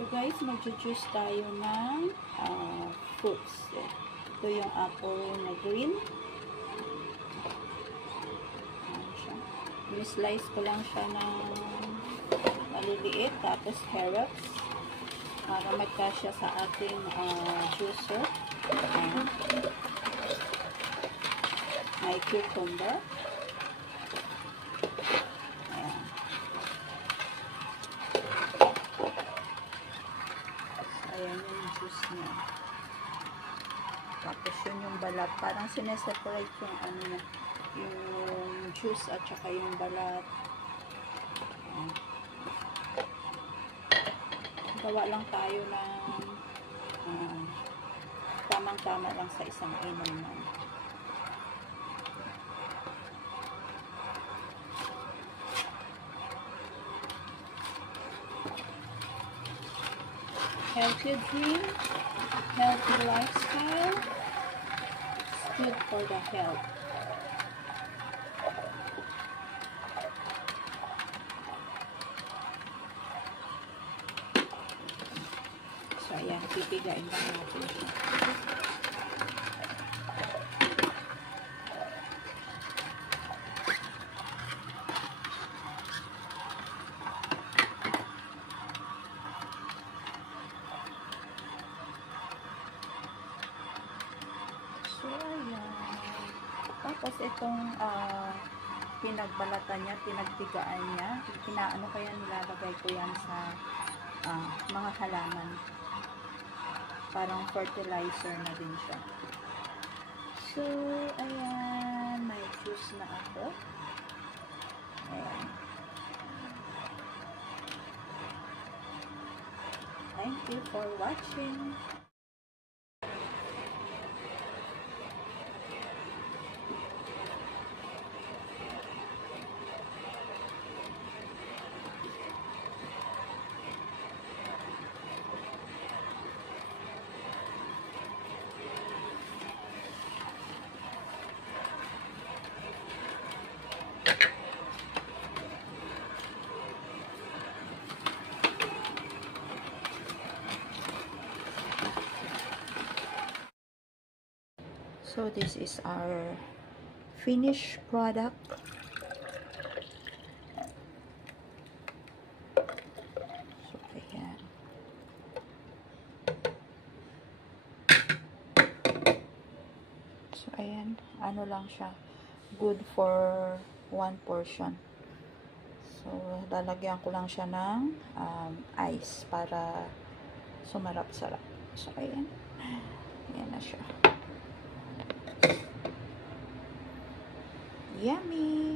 So guys, mag-juice tayo ng fruits. Ito yung apple na green. Ayan siya. I-slice ko lang siya ng maliliit. Tapos carrots. Para magkasya sa ating juicer. Ayan. May cucumber. Ayan. Ayan yung juice niya. Tapos yun yung balat. Parang sineseparate yung ano niya. Yung juice at saka yung balat. Ayan. Gawa lang tayo ng tamang-tama lang sa isang inuman. Healthy drink, healthy lifestyle, it's good for the health. So, ayan, pipigain lang natin siya. So, ayan. Tapos, itong pinagbalatan niya, pinagtigaan niya, ano kaya nilalagay ko yan sa mga halaman. Parang fertilizer na din siya. So, ayan. May juice na ako. Ayan. Thank you for watching. So, this is our finished product. So, ayan. So, ayan. Ano lang siya. Good for one portion. So, lalagyan ko lang siya ng ice para sumarap-sarap. So, ayan. Ayan na siya. Yummy!